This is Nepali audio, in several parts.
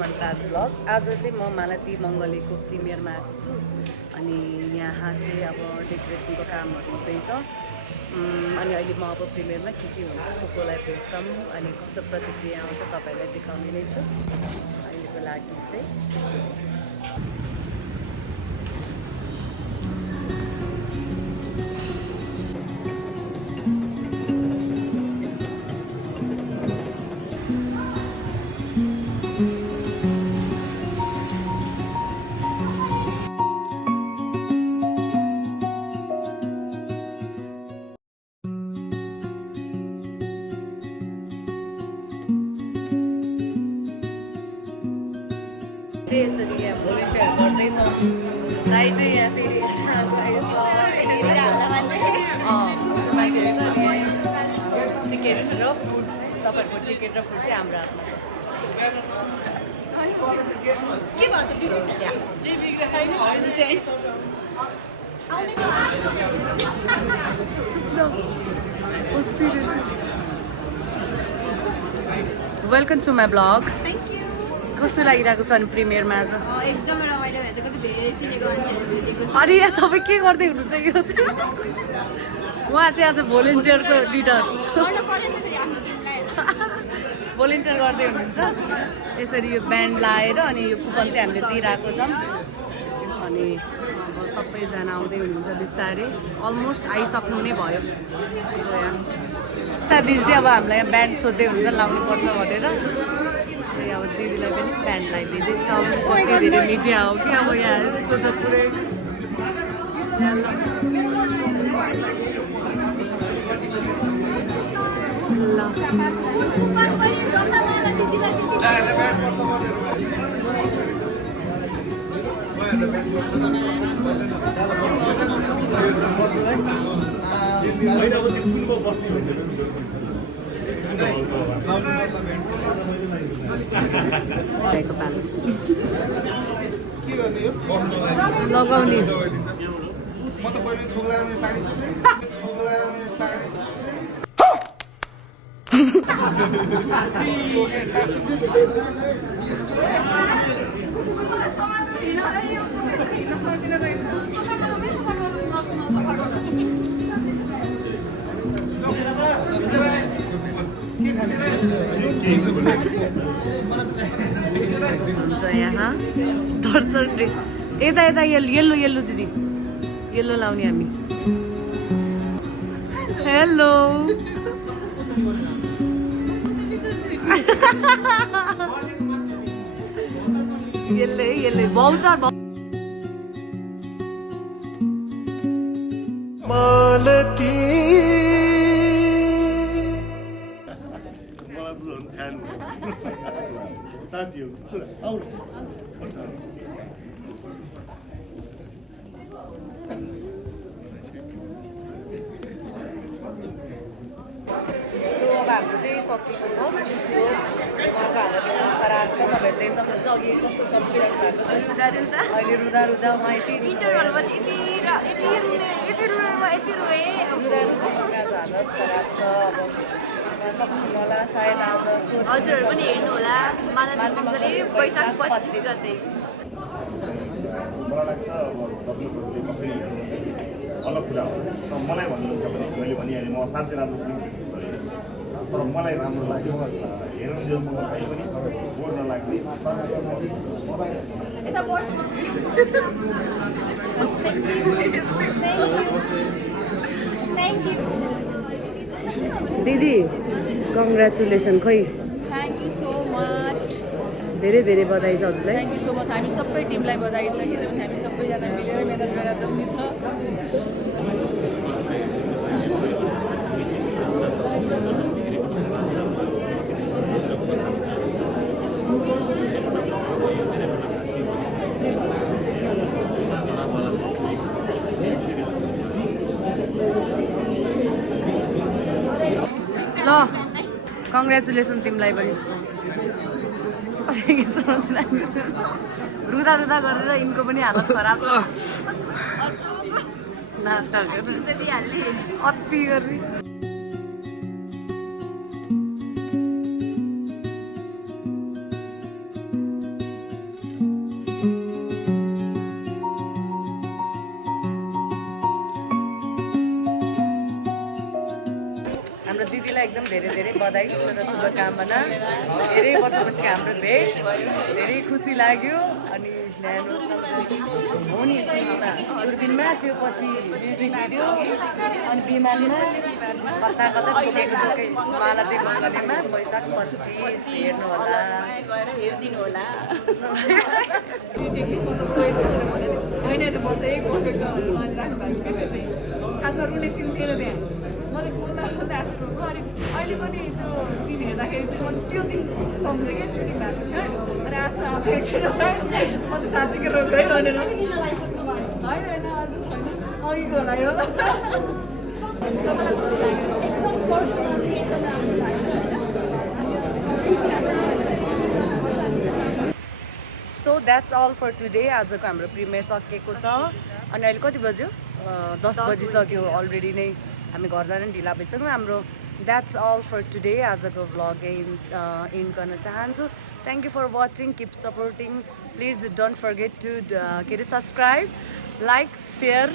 मनताज ब्लग। आज चाहिँ म मालती मङ्गलेको प्रिमियरमा आएको छु अनि यहाँ चाहिँ अब डेकोरेसनको कामहरू हुँदैछ अनि अहिले म अब प्रिमियरमा के हुन्छ कोलाई भेट्छौँ अनि कस्तो प्रतिक्रिया आउँछ तपाईँलाई देखाउने नै छु अहिलेको लागि चाहिँ। यसरी यहाँ भोलिन्टियर गर्दैछौँ। दाइ चाहिँ यहाँ फेरि मान्छेहरू छ टिकट र फुड। तपाईँहरूको टिकट र फुड चाहिँ हाम्रो हातमा छ। के भन्छ वेलकम टु माई ब्लग। कस्तो लागिरहेको छ अनि प्रिमियरमा आज? एकदमै रमाइलो भएछ। कति धेरै चिनेको मान्छेहरू भेटेको छ। अरे तपाईँ के गर्दै हुनुहुन्छ? यो चाहिँ उहाँ चाहिँ आज भोलिन्टियरको लिडर भोलिन्टियर गर्दै हुनुहुन्छ। यसरी यो ब्यान्ड लाएर अनि यो कुपन चाहिँ हामीले दिइरहेको छौँ अनि अब सबैजना आउँदै हुनुहुन्छ बिस्तारै। अलमोस्ट आइसक्नु नै भयो। यता दिदी चाहिँ अब हामीलाई यहाँ ब्यान्ड सोध्दै हुन्छ लाउनुपर्छ भनेर। अब दिदीलाई पनि ब्यान्ड लगाइदिँदैछ। कति धेरै मिडिया हो कि अब यहाँ यस्तो छ पुरै। लगाउने हुन्छ यहाँ दर्शन यता यता येल्लो येल्लो दिदी येल्लो लाउने हामी। हेलो येल्लै येल्लै भाउचर मालती साथी हो अब हाम्रो चाहिँ सकिएको छ। उहाँको हालत चाहिँ खराब छ। तपाईँहरू देख्न सक्नुहुन्छ अघि कस्तो चम्किरहेको भएको छ। अहिले रुँदा रुँदा उहाँ यति रुँदा हालत खराब छ। अब सक्नु होला सायद आज हजुरहरू पनि हेर्नु होला मालती मङ्गले वैशाख 25 गते। मलाई लाग्छ अब दर्शकहरूले कसरी अलग कुरा हो। मलाई भन्नुहुन्छ भने मैले भनिहालेँ म असाध्यै राम्रो फिल्म तर मलाई राम्रो लाग्यो हेरुन्जेलसम्म कहीँ पनि बोर नलाग्ने दिदी कङ्ग्रेचुलेसन खोइ। Thank you so much. धेरै धेरै बधाई छ हजुरलाई। Thank you so much. हामी सबै टिमलाई बधाई छ किनभने हामी सबैजना मिलेर मेहनत गरेर जाउँ नि त। ल कङ्ग्रेचुलेसन तिमीलाई पनि। रुँदा रुँदा गरेर यिनको पनि हालत खराब छ। नाटक अति गरी हाम्रो दिदीलाई एकदम धेरै धेरै बधाई र शुभकामना। धेरै वर्षपछि हाम्रो भेट, धेरै खुसी लाग्यो। अनि न्यानो हो नि सुन्नुमा दुर्बिनमा त्यो पछि म्युजिक भिडियो अनि बिमारीमा कता कता ठोकेको ठोकै मालती मङ्गलीमा वैशाख 25 हेर्नु होला। गएर हेरिदिनु होला। होइन पर्छ यही पर्फेक्ट छ भनेर उहाँले राख्नुभएको क्या त्यो चाहिँ खासमा रुने सिन थिएन त्यहाँ म चाहिँ बोल्दा बोल्दा आफ्नो अनि अहिले पनि त्यो सिन हेर्दाखेरि चाहिँ म त्यो दिन सम्झेँ क्या सुटिङ भएको छ अनि आँसु आउँथ्यो एकछिन म त साँच्चीकै रोकै भनेर होइन होइन आज छैन अघिको होला यो तपाईँलाई कस्तो लाग्यो एकदम पर्सनल एकदम राम्रो लाग्यो so that's all for today. आजको हाम्रो प्रिमियर सकिएको छ अनि अहिले कति बज्यो 10 बजिसक्यो अलरेडी नै हामी घर जान ढिला भइसक्यौँ। हाम्रो द्याट्स अल फर टुडे। आजको भ्लग इन गर्न चाहन्छु। Thank you for watching, keep supporting, please don't forget to के अरे सब्सक्राइब, लाइक, सेयर।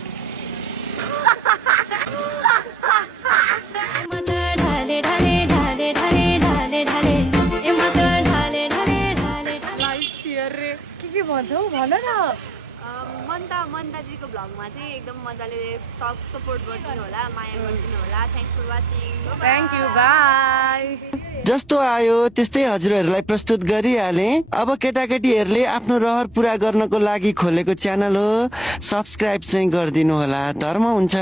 के भन्छौ भन न। मन्दाजीको भ्लगमा चाहिँ एकदम मजाले सपोर्ट गरिदिनु होला, माया गरिदिनु होला। Thanks for watching. Thank you, bye. जस्तो आयो त्यस्तै हजुरहरूलाई प्रस्तुत गरिहाले। अब केटाकेटीहरूले आफ्नो रहर पुरा गर्नको लागि खोलेको च्यानल हो, सब्सक्राइब चाहिँ गरिदिनु होला, धर्म हुन्छ।